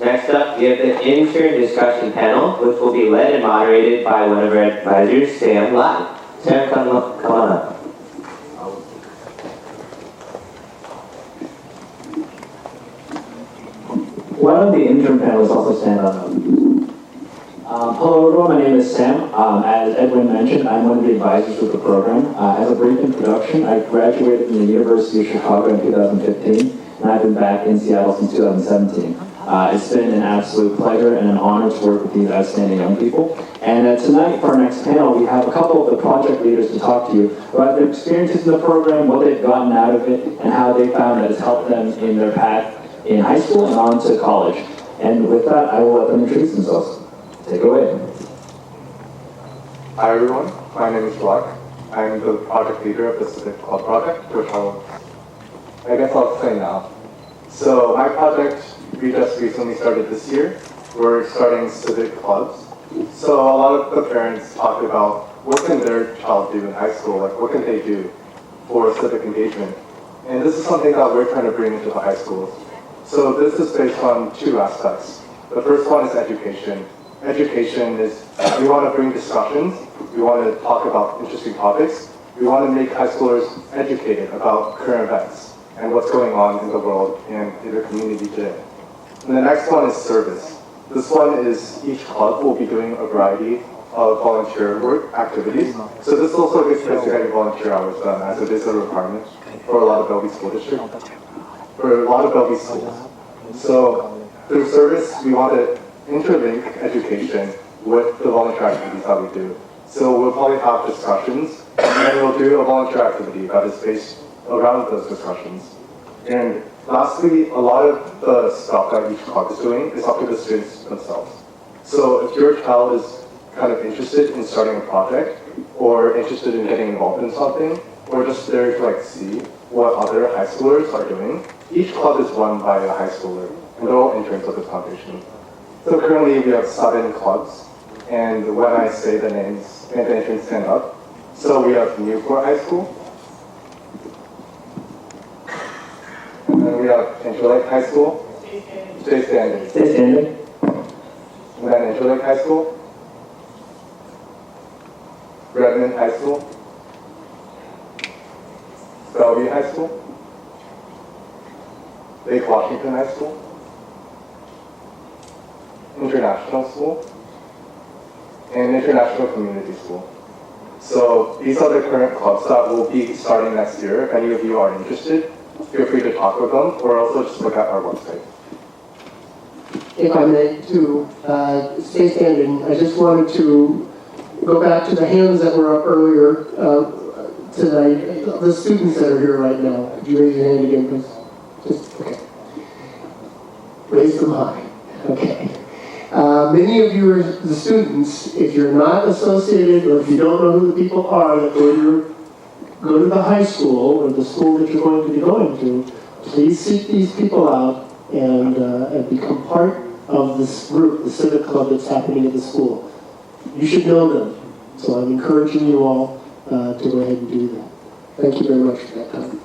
Next up, we have the intern discussion panel, which will be led and moderated by one of our advisors, Sam Lai. Sam, come on up. One of the intern panelists also stand up. Hello everyone, my name is Sam. As Edwin mentioned, I'm one of the advisors of the program. As a brief introduction, I graduated from the University of Chicago in 2015, and I've been back in Seattle since 2017. It's been an absolute pleasure and an honor to work with these outstanding young people. And tonight, for our next panel, we have a couple of the project leaders to talk to you about their experiences in the program, what they've gotten out of it, and how they found that it's helped them in their path in high school and on to college. And with that, I will let them introduce themselves. Take it away. Hi everyone, my name is Rock. I'm the project leader of the Civic Club project, which I guess I'll explain now. So my project, we just recently started this year. We're starting Civic clubs. So a lot of the parents talk about what can their child do in high school, like what can they do for civic engagement. And this is something that we're trying to bring into the high schools. So this is based on two aspects. The first one is education. Education is, we want to bring discussions, we want to talk about interesting topics, we want to make high schoolers educated about current events and what's going on in the world and in the community today. And the next one is service. This one is each club will be doing a variety of volunteer work activities. So this also gets place to getting volunteer hours done, as it is a requirement for a lot of Bellevue school districts, for a lot of Bellevue schools. So through service, we want to interlink education with the volunteer activities that we do. So we'll probably have discussions, and then we'll do a volunteer activity that is based around those discussions. And lastly, a lot of the stuff that each club is doing is up to the students themselves. So if your child is kind of interested in starting a project, or interested in getting involved in something, or just there to see what other high schoolers are doing, each club is run by a high schooler, and they're all interns of this foundation. So currently we have 7 clubs, and when I say the names, and the interns stand up. So we have Newport High School, and then we have Interlake High School, stay standing. Stay standing. And then Interlake High School, Redmond High School, Bellevue High School, Lake Washington High School, International School, and International Community School. So these are the current clubs that will be starting next year. If any of you are interested, feel free to talk with them, or also just look at our website. If I may, to stay standing, I just wanted to go back to the hands that were up earlier tonight, the students that are here right now. Could you raise your hand again, please? Just, okay. Raise them high. Okay. Many of you are the students. If you're not associated, or if you don't know who the people are that go to the high school or the school that you're going to be going to, please seek these people out and become part of this group, the Civic Club that's happening at the school. You should know them. So I'm encouraging you all to go ahead and do that. Thank you very much for that time.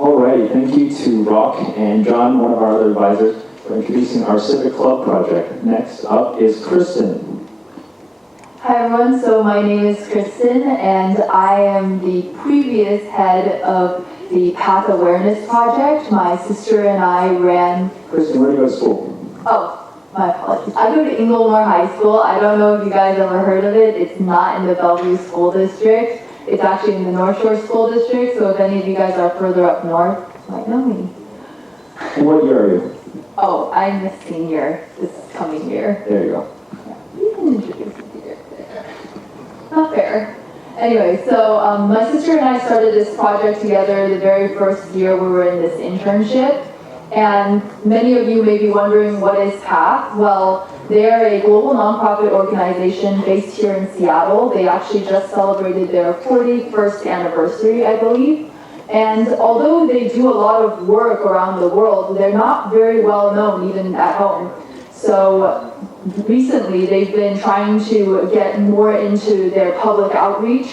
Alrighty, thank you to Rock and John, one of our other advisors, for introducing our Civic Club project. Next up is Kristin. Hi everyone, so my name is Kristin and I am the previous head of the Path Awareness Project. My sister and I ran... Kristin, where do you go to school? Oh, my apologies. I go to Inglemoor High School. I don't know if you guys ever heard of it. It's not in the Bellevue School District. It's actually in the North Shore School District, so if any of you guys are further up north, you might know me. And what year are you? Oh, I'm a senior this coming year. There you go. Yeah, you can introduce me here. Not fair. Anyway, so my sister and I started this project together the very first year we were in this internship. And many of you may be wondering, what is PATH? Well, they're a global nonprofit organization based here in Seattle. They actually just celebrated their 41st anniversary, I believe. And although they do a lot of work around the world, they're not very well known even at home. So recently they've been trying to get more into their public outreach,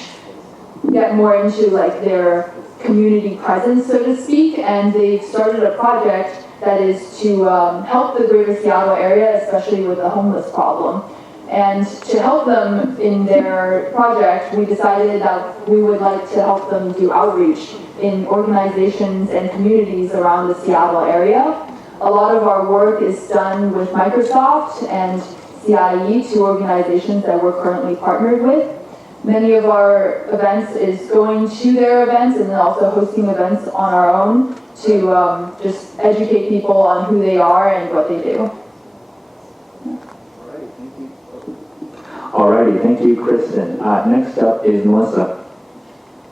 get more into like their community presence, so to speak, and they've started a project that is to help the greater Seattle area, especially with the homeless problem. And to help them in their project, we decided that we would like to help them do outreach in organizations and communities around the Seattle area. A lot of our work is done with Microsoft and CIE, two organizations that we're currently partnered with. Many of our events is going to their events and then also hosting events on our own to just educate people on who they are and what they do. Alrighty, thank you, Kristin. Next up is Melissa.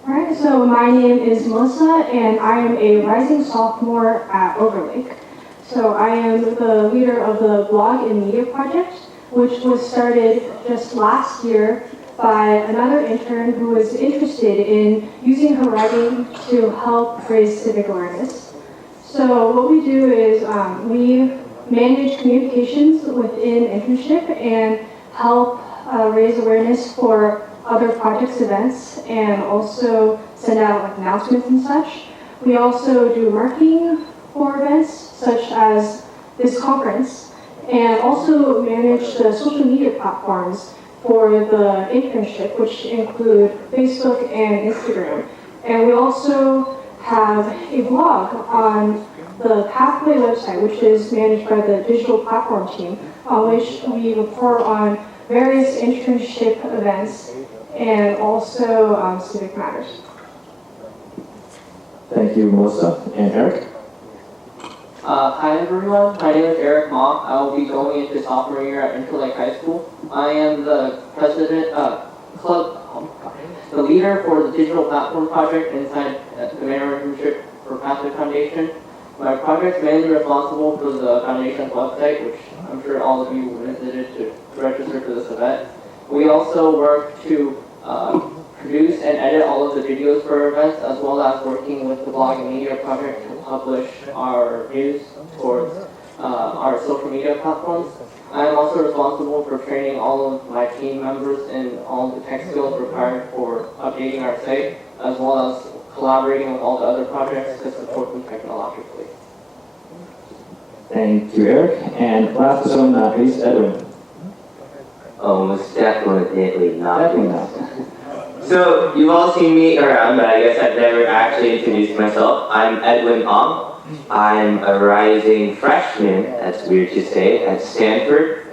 Alright, so my name is Melissa, and I am a rising sophomore at Overlake. So I am the leader of the blog and media project, which was started just last year by another intern who was interested in using her writing to help raise civic awareness. So what we do is we manage communications within internship and help raise awareness for other projects, events, and also send out like announcements and such. We also do marketing for events such as this conference, and also manage the social media platforms for the internship, which include Facebook and Instagram. And we also have a blog on the Pathway website, which is managed by the digital platform team, on which we report on various internship events and also civic matters. Thank you, Melissa. And Eric? Hi everyone, my name is Erik Ma. I will be going into sophomore year at Interlake High School. I am the president, the leader for the digital platform project inside the Mayoral Internship for Pathway Foundation. My project is mainly responsible for the foundation's website, which I'm sure all of you visited to register for this event. We also work to produce and edit all of the videos for our events, as well as working with the blog and media project to publish our news towards our social media platforms. I am also responsible for training all of my team members in all the tech skills required for updating our site, as well as collaborating with all the other projects to support them technologically. Thank you, Eric. And last but not least, Edwin. Almost definitely not. Definitely not. So, you've all seen me around, but I guess I've never actually introduced myself. I'm Edwin Ong. I'm a rising freshman, that's weird to say, at Stanford.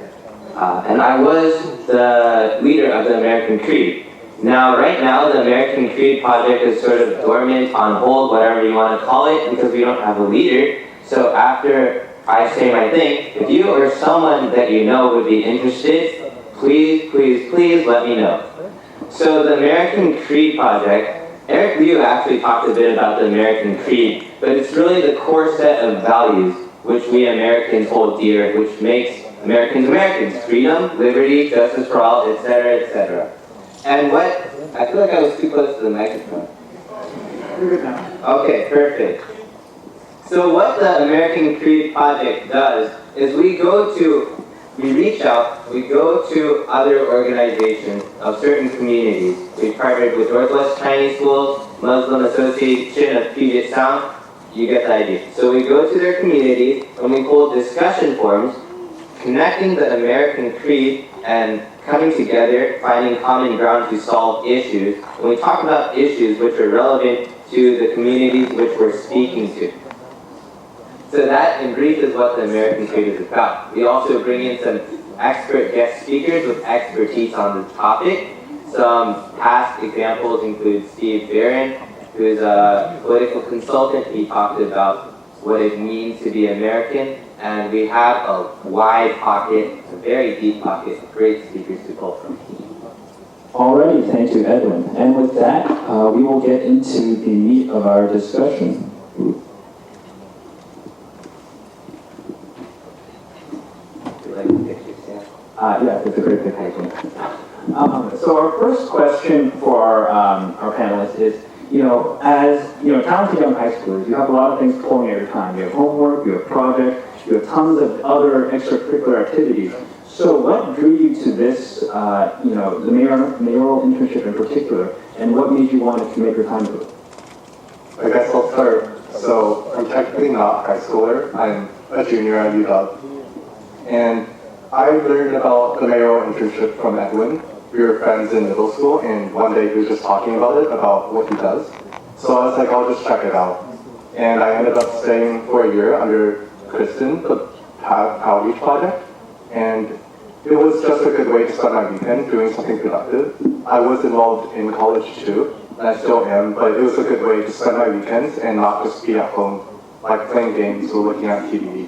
And I was the leader of the American Creed. Now, right now, the American Creed project is sort of dormant, on hold, whatever you want to call it, because we don't have a leader. So after I say my thing, if you or someone that you know would be interested, please let me know. So the American Creed project, Eric Liu actually talked a bit about the American Creed, but it's really the core set of values which we Americans hold dear, which makes Americans Americans. Freedom, liberty, justice for all, etc., etc. And I feel like I was too close to the microphone. You're good now. Okay, perfect. So what the American Creed project does is we reach out, we go to other organizations of certain communities. We've partnered with Northwest Chinese Schools, Muslim Association of Puget Sound, you get the idea. So we go to their communities and we hold discussion forums, connecting the American Creed and coming together, finding common ground to solve issues. And we talk about issues which are relevant to the communities which we're speaking to. So that, in brief, is what the American Creed is about. We also bring in some expert guest speakers with expertise on the topic. Some past examples include Steve Barron, who is a political consultant. He talked about what it means to be American. And we have a wide pocket, a very deep pocket of great speakers to pull from. Alrighty, thank you, Edwin. And with that, we will get into the meat of our discussion. Yeah, it's a great picture. So our first question for our panelists is, as talented young high schoolers, you have a lot of things pulling at your time. You have homework, you have projects, you have tons of other extracurricular activities. So what drew you to this, the mayoral internship in particular, and what made you want to commit your time to it? I guess I'll start. So I'm technically not a high schooler. I'm a junior at UW. And I learned about the Mayoral Internship from Edwin. We were friends in middle school, and one day he was just talking about it, about what he does. So I was like, I'll just check it out. And I ended up staying for a year under Kristin, the outreach project. And it was just a good way to spend my weekend doing something productive. I was involved in college too, and I still am, but it was a good way to spend my weekends and not just be at home, like playing games or looking at TV.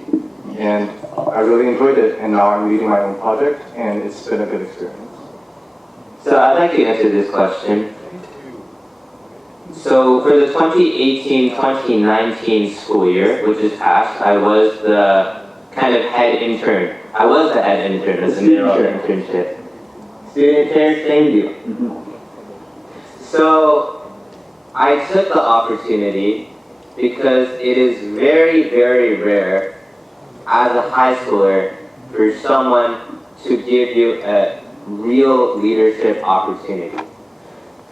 And I really enjoyed it, and now I'm leading my own project, and it's been a good experience. So I'd like to answer this question. So for the 2018-2019 school year, which is past, I was the kind of head intern. I was the head intern as a Mayoral Internship. Student chair, same deal. So I took the opportunity because it is very, very rare as a high schooler for someone to give you a real leadership opportunity.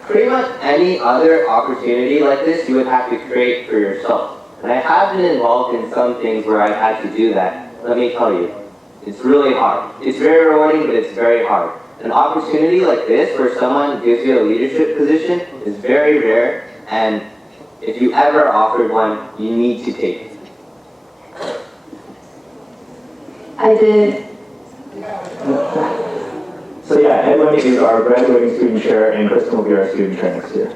Pretty much any other opportunity like this you would have to create for yourself. And I have been involved in some things where I've had to do that. Let me tell you, it's really hard. It's very rewarding, but it's very hard. An opportunity like this where someone gives you a leadership position is very rare, and if you ever offered one, you need to take it. I did. So yeah, Edwin is our graduating student chair, and Kristin will be our student chair next year.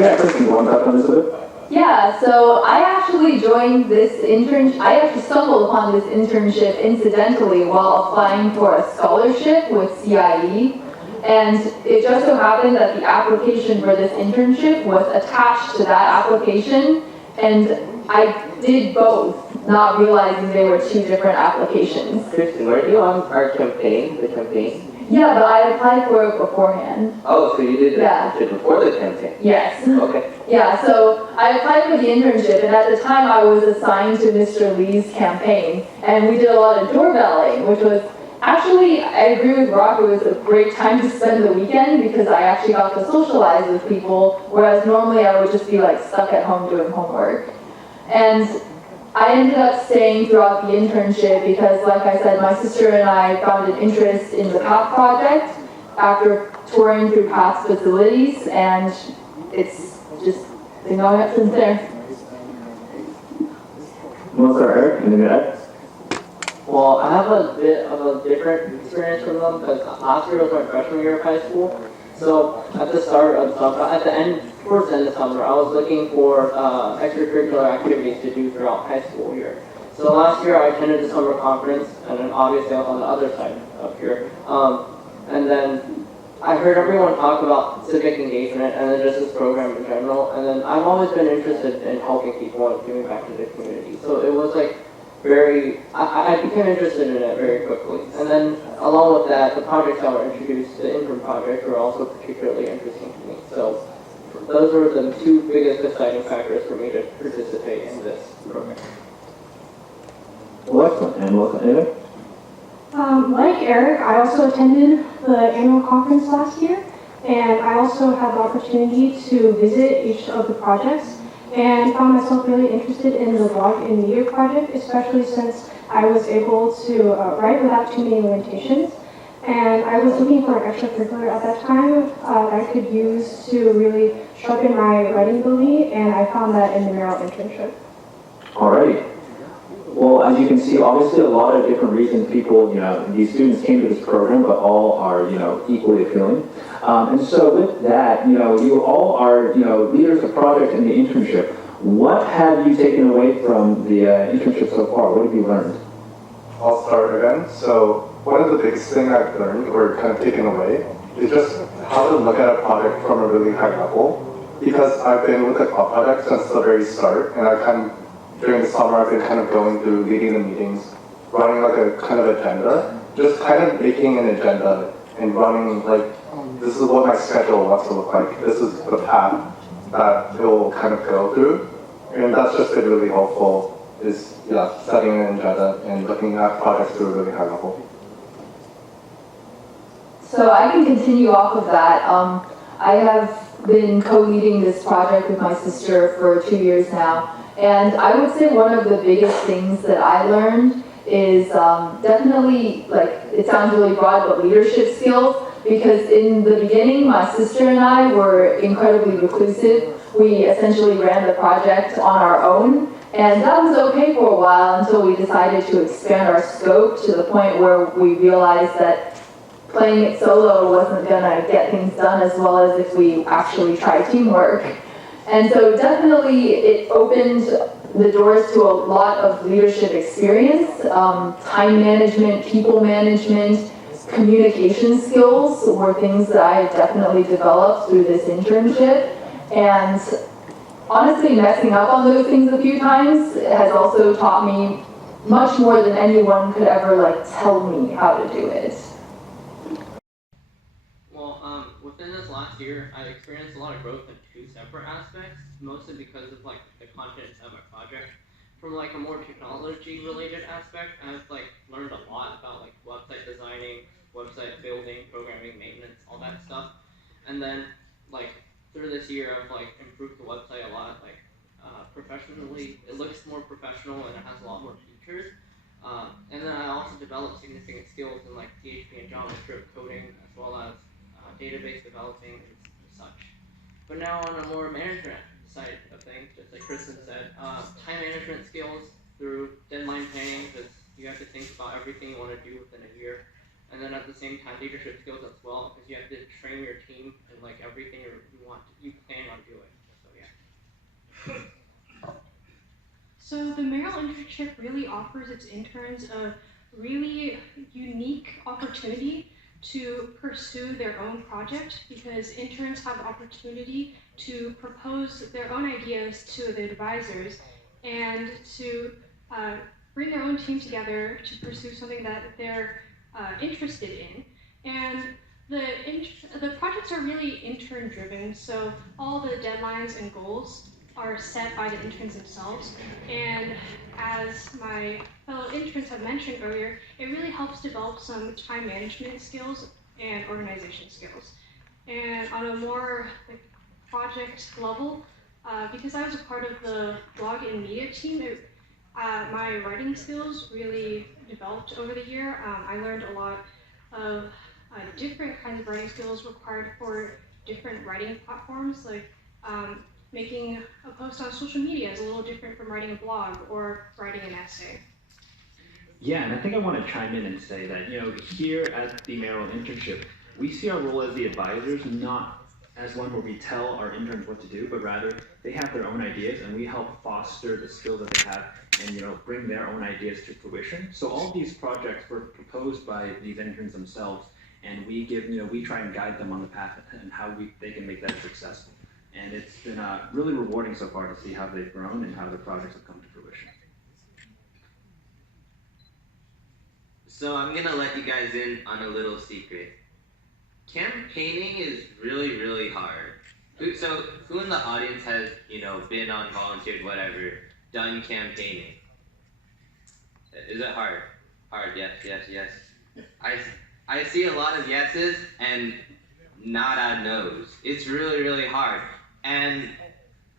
Yeah, Kristin, you want to touch on this a bit? Yeah, so I actually joined this internship. I actually stumbled upon this internship incidentally while applying for a scholarship with CIE. And it just so happened that the application for this internship was attached to that application. And I did both, not realizing they were two different applications. Kristin, weren't you on our campaign, the campaign? Yeah, but I applied for it beforehand. Oh, so you did the Yeah. internship before the campaign? Yes. Okay. Yeah, so I applied for the internship, and at the time I was assigned to Mr. Lee's campaign, and we did a lot of doorbelling, which was actually, I agree with Rock, it was a great time to spend the weekend because I actually got to socialize with people, whereas normally I would just be like stuck at home doing homework. And I ended up staying throughout the internship because, like I said, my sister and I found an interest in the PATH project after touring through PATH's facilities, and it's just been going up since there. Melissa or Eric, anything to add? Well, I have a bit of a different experience from them because last year was my freshman year of high school. So at the start of summer, towards the end of summer, I was looking for extracurricular activities to do throughout high school year. So last year I attended the summer conference, and then obviously I was on the other side up here. And then I heard everyone talk about civic engagement and then just this program in general. And then I've always been interested in helping people and giving back to the community. So it was like I became interested in it very quickly. And then along with that, the projects that were introduced, the Intern project, were also particularly interesting to me. So those were the two biggest deciding factors for me to participate in this program. Well, excellent. And Melissa, anything? Like Eric, I also attended the annual conference last year, and I also had the opportunity to visit each of the projects and found myself really interested in the blog and media project, especially since I was able to write without too many limitations. And I was looking for an extracurricular at that time that I could use to really sharpen my writing ability, and I found that in the Mayoral Internship. Alrighty. Well, as you can see, obviously a lot of different reasons people, these students came to this program, but all are, equally appealing. And so with that, you all are, leaders of project and the internship. What have you taken away from the internship so far? What have you learned? I'll start again. So one of the biggest things I've learned or kind of taken away is just how to look at a project from a really high level. Because I've been with the club project since the very start, and during the summer I've been kind of going through, leading the meetings, running like a kind of agenda, just kind of making an agenda and running like, this is what my schedule wants to look like. This is the path that it will kind of go through. And that's just been really helpful, is setting an agenda and looking at projects to a really high level. So I can continue off of that. I have been co-leading this project with my sister for 2 years now. And I would say one of the biggest things that I learned is definitely, like, it sounds really broad, but leadership skills. Because in the beginning, my sister and I were incredibly reclusive. We essentially ran the project on our own. And that was okay for a while until we decided to expand our scope to the point where we realized that playing it solo wasn't gonna get things done as well as if we actually tried teamwork. And so definitely it opened the doors to a lot of leadership experience, time management, people management, communication skills were things that I definitely developed through this internship. And honestly, messing up on those things a few times has also taught me much more than anyone could ever tell me how to do it. Well, within this last year, I experienced a lot of growth in two separate aspects, mostly because of the content of my project. From a more technology-related aspect, I've learned a lot about website designing, website building, programming, maintenance, all that stuff. And then through this year, I've improved the website a lot. Professionally, it looks more professional and it has a lot more features. And then I also developed significant skills in PHP and JavaScript coding, as well as database developing and such. But now on a more management side of things, just like Kristin said, time management skills through deadline planning, because you have to think about everything you want to do within a year. And then at the same time, leadership skills as well, because you have to train your team in everything you plan on doing. So yeah. So the Mayoral Internship really offers its interns a really unique opportunity to pursue their own project, because interns have the opportunity to propose their own ideas to the advisors and to bring their own team together to pursue something that they're interested in. And the projects are really intern driven, so all the deadlines and goals are set by the interns themselves. And as my fellow interns have mentioned earlier, it really helps develop some time management skills and organization skills. And on a more project level, because I was a part of the blog and media team, my writing skills really developed over the year. I learned a lot of different kinds of writing skills required for different writing platforms, making a post on social media is a little different from writing a blog or writing an essay. Yeah, and I think I want to chime in and say that, here at the Mayoral Internship, we see our role as the advisors not as one where we tell our interns what to do, but rather they have their own ideas and we help foster the skills that they have and, bring their own ideas to fruition. So all these projects were proposed by these interns themselves, and we try and guide them on the path and how they can make that successful. And it's been really rewarding so far to see how they've grown and how their projects have come to fruition. So I'm gonna let you guys in on a little secret. Campaigning is really, really hard. Who in the audience has, been on, volunteered, whatever, done campaigning? Is it hard? Hard, yes, yes, yes. I see a lot of yeses and not a no's. It's really, really hard. And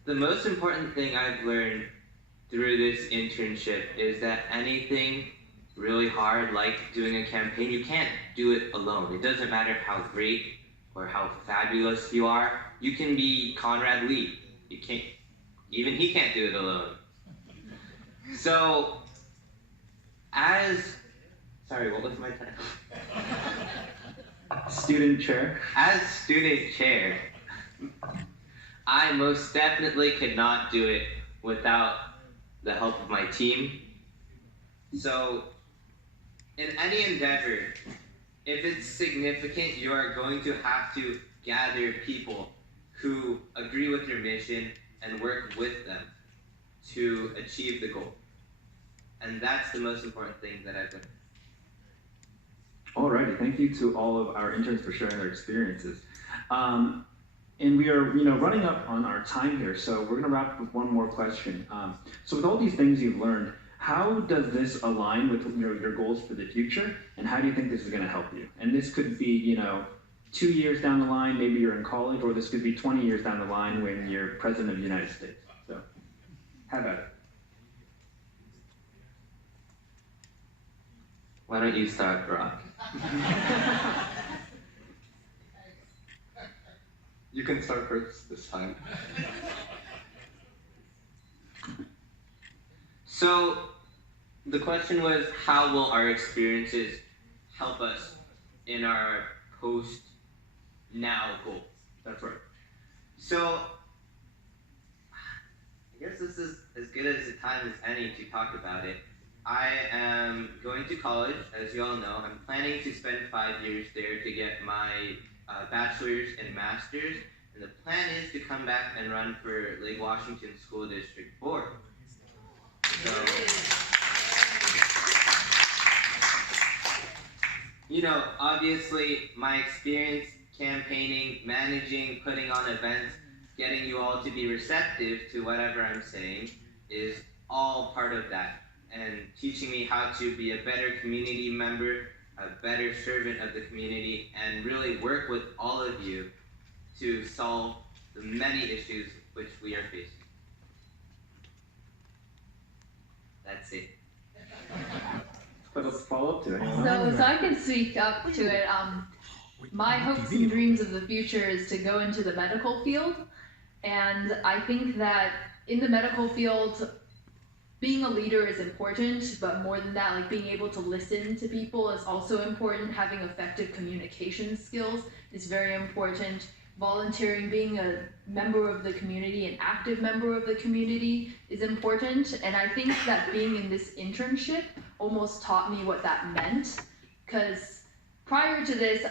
the most important thing I've learned through this internship is that anything really hard, like doing a campaign, you can't do it alone. It doesn't matter how great or how fabulous you are. You can be Conrad Lee. Even he can't do it alone. So, sorry, what was my title? Student chair. As student chair, I most definitely could not do it without the help of my team. So, in any endeavor, if it's significant, you are going to have to gather people who agree with your mission and work with them to achieve the goal. And that's the most important thing that I've learned. Alrighty, thank you to all of our interns for sharing their experiences. And we are, running up on our time here, so we're gonna wrap up with one more question. So with all these things you've learned, how does this align with your goals for the future, and how do you think this is gonna help you? And this could be, 2 years down the line, maybe you're in college, or this could be 20 years down the line when you're president of the United States. So, how about it? Why don't you start, Brock? You can start first this time. So, the question was, how will our experiences help us in our post-now goals? That's right. So, I guess this is as good as a time as any to talk about it. I am going to college, as you all know. I'm planning to spend 5 years there to get my bachelor's and master's. And the plan is to come back and run for Lake Washington School District Board. So, you know, obviously my experience campaigning, managing, putting on events, getting you all to be receptive to whatever I'm saying is all part of that. And teaching me how to be a better community member, a better servant of the community, and really work with all of you to solve the many issues which we are facing. That's it. But let's follow up to it. So I can speak up to it. My hopes and dreams of the future is to go into the medical field. And I think that in the medical field, being a leader is important, but more than that, like being able to listen to people is also important. Having effective communication skills is very important. Volunteering, being a member of the community, an active member of the community is important. And I think that being in this internship almost taught me what that meant. Because prior to this,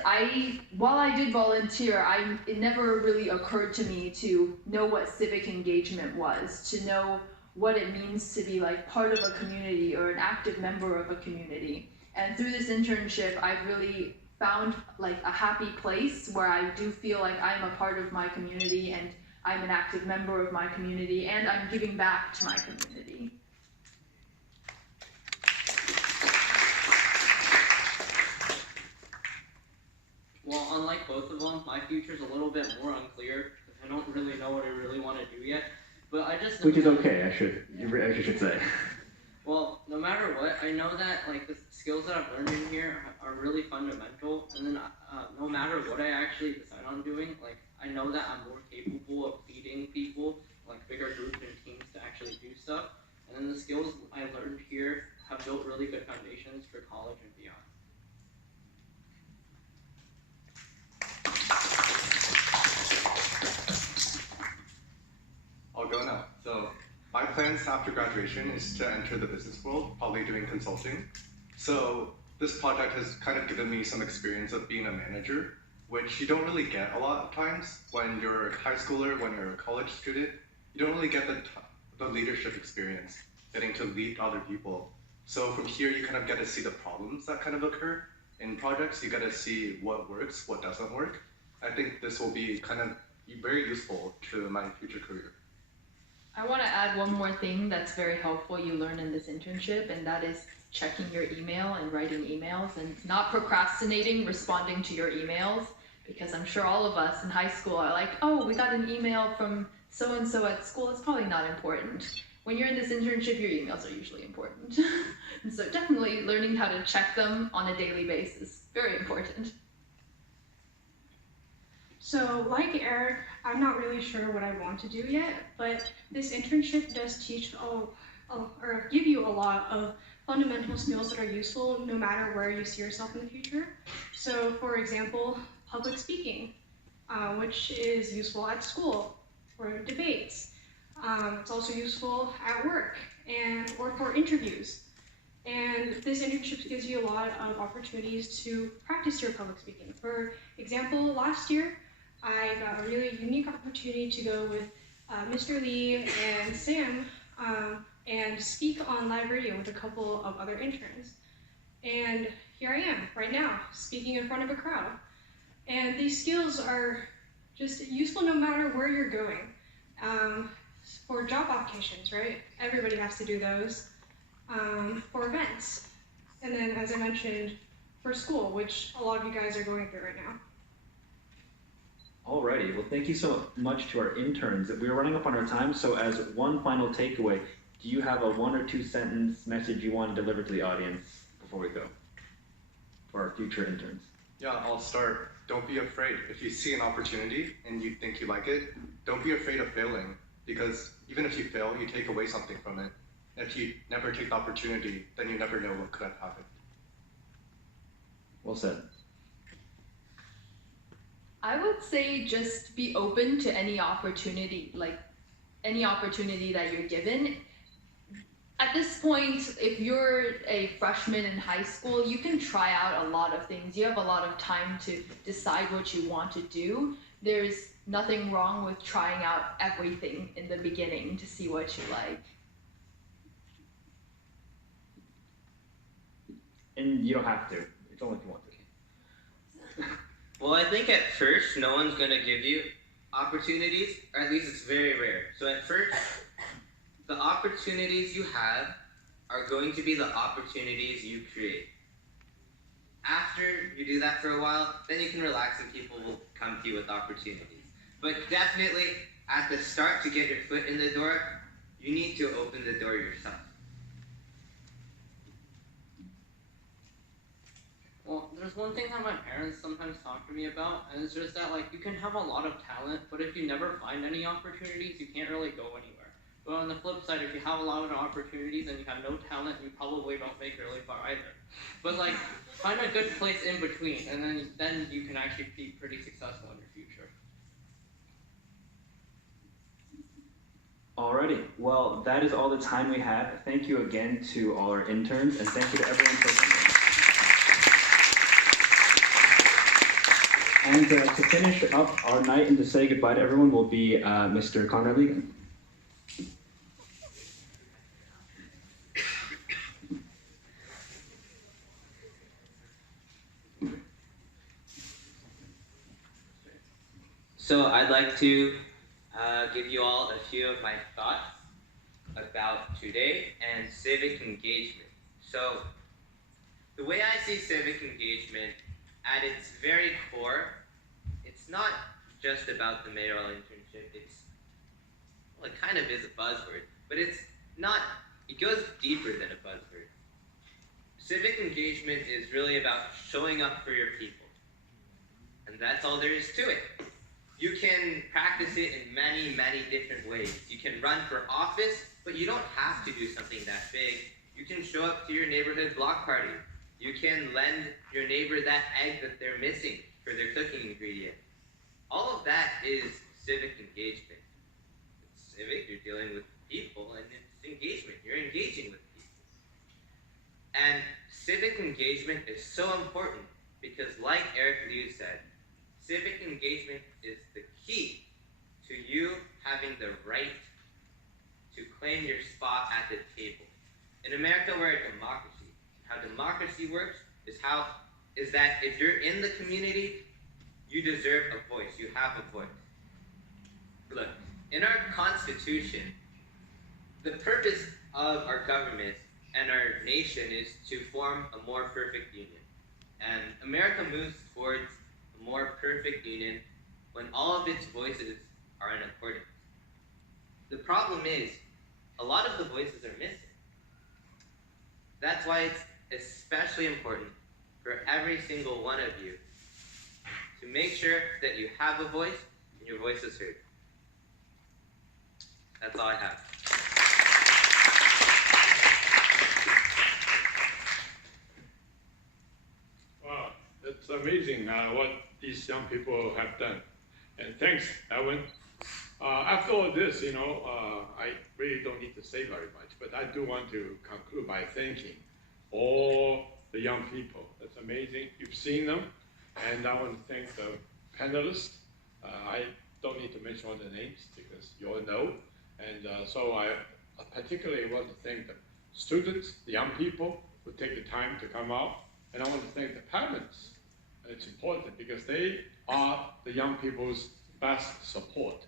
while I did volunteer, it never really occurred to me to know what civic engagement was, to know what it means to be like part of a community or an active member of a community. And through this internship, I've really found like a happy place where I do feel like I'm a part of my community and I'm an active member of my community and I'm giving back to my community. Well, unlike both of them, my future's a little bit more unclear because I don't really know what I really want to do yet. But I just Which is okay, I should say. Well, no matter what, I know that like the skills that I've learned in here are really fundamental, and then no matter what I actually decide on doing, like I know that I'm more capable of leading people, like bigger groups and teams to actually do stuff, and then the skills I learned here have built really good foundations for college and beyond. I'll go now. So my plans after graduation is to enter the business world, probably doing consulting. So this project has kind of given me some experience of being a manager, which you don't really get a lot of times when you're a high schooler, when you're a college student. You don't really get the leadership experience, getting to lead other people. So from here, you kind of get to see the problems that kind of occur in projects. You get to see what works, what doesn't work. I think this will be kind of very useful to my future career. I want to add one more thing that's very helpful you learn in this internship, and that is checking your email and writing emails and not procrastinating responding to your emails, because I'm sure all of us in high school are like, oh, we got an email from so-and-so at school, it's probably not important. When you're in this internship, your emails are usually important. And so definitely learning how to check them on a daily basis, very important. So like Eric, I'm not really sure what I want to do yet, but this internship does teach or give you a lot of fundamental skills that are useful no matter where you see yourself in the future. So for example, public speaking, which is useful at school for debates. It's also useful at work or for interviews. And this internship gives you a lot of opportunities to practice your public speaking. For example, last year, I got a really unique opportunity to go with Mr. Lee and Sam and speak on live radio with a couple of other interns. And here I am, right now, speaking in front of a crowd. And these skills are just useful no matter where you're going. For job applications, right? Everybody has to do those. For events. And then, as I mentioned, for school, which a lot of you guys are going through right now. Alrighty, well, thank you so much to our interns. We are running up on our time, so as one final takeaway, do you have a 1 or 2 sentence message you want to deliver to the audience before we go for our future interns? Yeah, I'll start. Don't be afraid. If you see an opportunity and you think you like it, don't be afraid of failing, because even if you fail, you take away something from it. And if you never take the opportunity, then you never know what could have happened. Well said. I would say just be open to any opportunity, like any opportunity that you're given. At this point, if you're a freshman in high school, you can try out a lot of things. You have a lot of time to decide what you want to do. There's nothing wrong with trying out everything in the beginning to see what you like. And you don't have to. It's only if you want to. Well, I think at first, no one's going to give you opportunities, or at least it's very rare. So at first, the opportunities you have are going to be the opportunities you create. After you do that for a while, then you can relax and people will come to you with opportunities. But definitely, at the start, to get your foot in the door, you need to open the door yourself. Well, there's one thing that my parents sometimes talk to me about, and it's just that, like, you can have a lot of talent, but if you never find any opportunities, you can't really go anywhere. But on the flip side, if you have a lot of opportunities and you have no talent, you probably don't make it really far either. But, like, find a good place in between, and then you can actually be pretty successful in your future. Alrighty, well, that is all the time we have. Thank you again to all our interns, and thank you to everyone for listening. And to finish up our night and to say goodbye to everyone will be Mr. Conrad Legan. So I'd like to give you all a few of my thoughts about today and civic engagement. So the way I see civic engagement, at its very core, it's not just about the mayoral internship. Well, it kind of is a buzzword, but it goes deeper than a buzzword. Civic engagement is really about showing up for your people. And that's all there is to it. You can practice it in many, many different ways. You can run for office, but you don't have to do something that big. You can show up to your neighborhood block party. You can lend your neighbor that egg that they're missing for their cooking ingredient. All of that is civic engagement. It's civic, you're dealing with people, and it's engagement. You're engaging with people. And civic engagement is so important because, like Eric Liu said, civic engagement is the key to you having the right to claim your spot at the table. In America, we're a democracy. How democracy works is that if you're in the community, you deserve a voice. You have a voice. Look, in our Constitution, the purpose of our government and our nation is to form a more perfect union. And America moves towards a more perfect union when all of its voices are in accordance. The problem is, a lot of the voices are missing. That's why it's especially important for every single one of you to make sure that you have a voice and your voice is heard. That's all I have. Wow, it's amazing what these young people have done. And thanks, Edwin. After all this, I really don't need to say very much, but I do want to conclude by thanking all the young people. That's amazing. You've seen them, and I want to thank the panelists. I don't need to mention all the names because you all know. And so I particularly want to thank the students, the young people who take the time to come out. And I want to thank the parents. And it's important because they are the young people's best support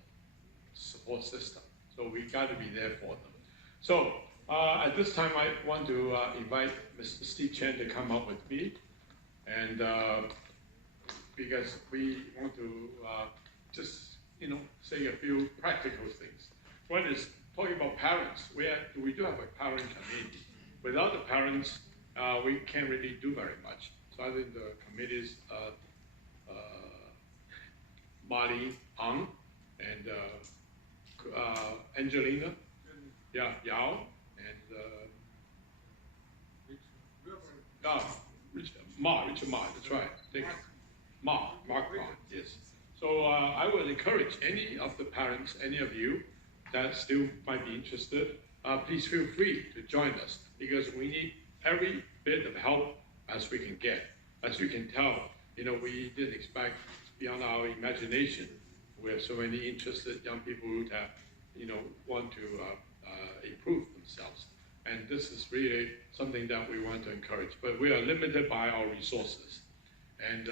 system. So we got to be there for them. So at this time, I want to invite Mr. Steve Chen to come up with me. And because we want to just, say a few practical things. One is talking about parents. We do have a parent committee. Without the parents, we can't really do very much. So I think the committees, Mayoral Ong and Angelina, Yao, and Richard Ma, that's right. Thank you. Mark Ma, yes. So I would encourage any of the parents, any of you that still might be interested, please feel free to join us because we need every bit of help as we can get. As you can tell, we didn't expect beyond our imagination. We have so many interested young people that, want to improve themselves. And this is really something that we want to encourage. But we are limited by our resources. And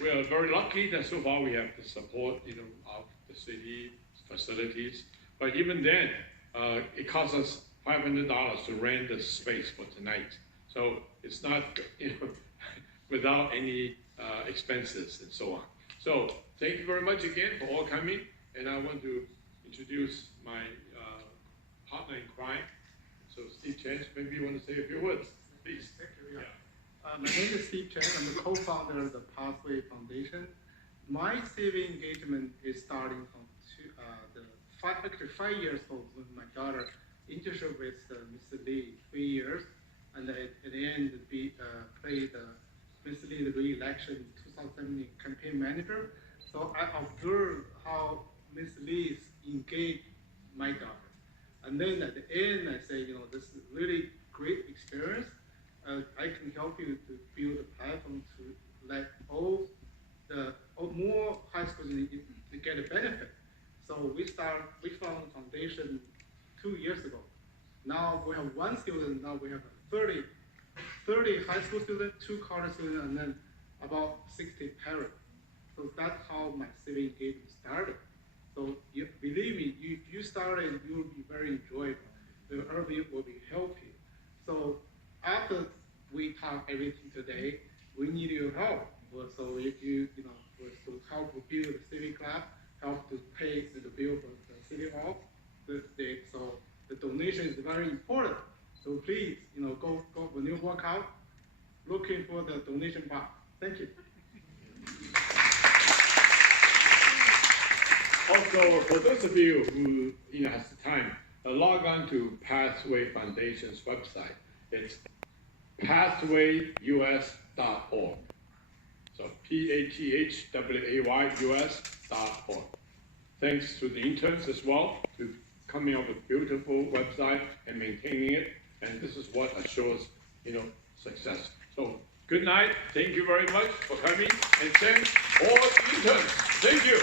we are very lucky that so far we have the support, of the city facilities. But even then, it costs us $500 to rent the space for tonight. So it's not, without any expenses and so on. So thank you very much again for all coming. And I want to introduce my partner in crime. So Steve Chen, maybe you want to say a few words, please. Thank you. Yeah. My name is Steve Chen. I'm the co-founder of the Pathway Foundation. My civic engagement is starting from 5 years old when my daughter internship with Mr. Lee 3 years, and at the end played Mr. Lee the re-election 2017 campaign manager. So I observed how Mr. Lee engaged my daughter. And then at the end, I say, this is really great experience. I can help you to build a platform to let all more high school students to get a benefit. So we found the foundation 2 years ago. Now we have one student. Now we have 30 high school students, 2 college students, and then about 60 parents. So that's how my civic engagement started. So believe me, you started, you will be very enjoyable. The RV will be helping. So after we talk everything today, we need your help. So if you to help to build the civic club, help to pay the bill for the city hall. So the donation is very important. So please, go when you walk out, looking for the donation box. Thank you. Also, for those of you who has the time, log on to Pathway Foundation's website. It's pathways.org. So pathways.org. Thanks to the interns as well to coming up with a beautiful website and maintaining it. And this is what assures, success. So good night. Thank you very much for coming, and thank all interns. Thank you.